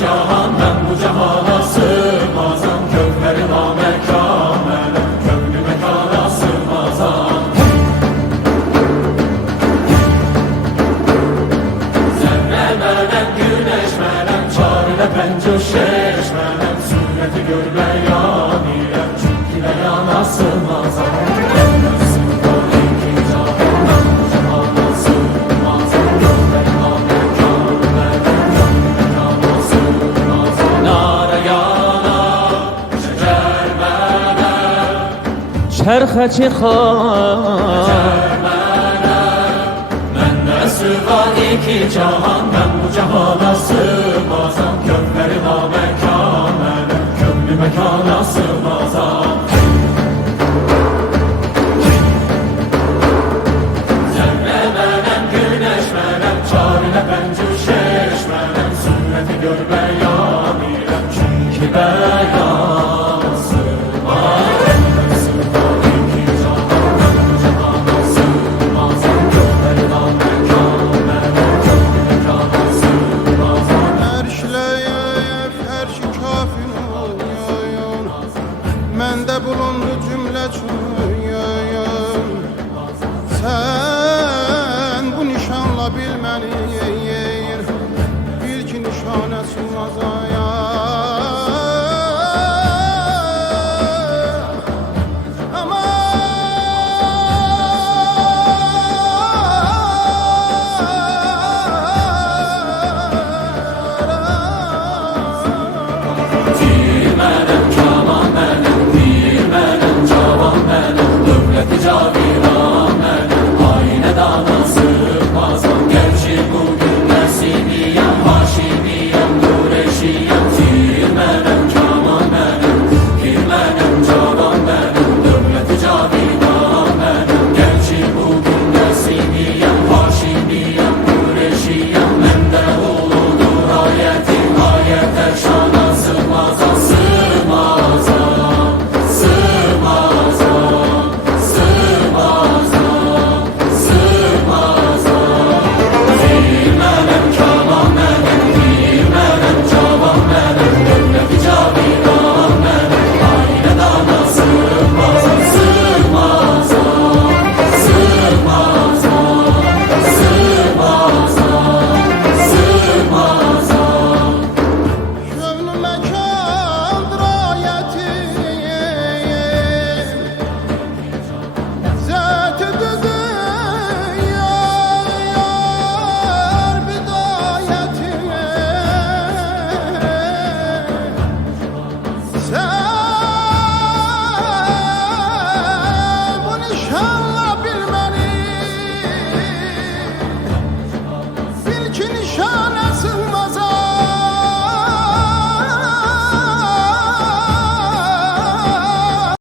cahan ben bu cahana sığmazam. Köklerim amekamelem, köklü mekana sığmazam. Zerre melem, güneş melem, çarine penco şeş melem. Sureti gör beyan ilem, çünkü beyana sığmazam. Çərxə çıxar Məndən süvar iki cahan, mən bu cahana sığmazam. Köklərim amekamelem, köklü mekana sığmazam. Zerre mənəm, güneş mənəm, çarine pencu şeş mənəm. Sureti gör beyan ilem, çünkü beyan sığmazam. Məndə bulundu cümlə çöyüm. Sən bu nişanla bilməni bil ki nişanə sığmaz aya. Caviran mənim, aynə dana sığmazam. Gerçi bugün Nəsimiyəm, Haşimiyəm, Nureşiyəm. Tir mənəm, kaman mənim, pir mənəm, cavan mənim. Dövləti caviran mənim. Gerçi bugün Nəsimiyəm, Haşimiyəm, Nureşiyəm. Məndə uludur ayətim, ayətə şana sığmazam. Sığmazam, sığmazam. Sen bu nişan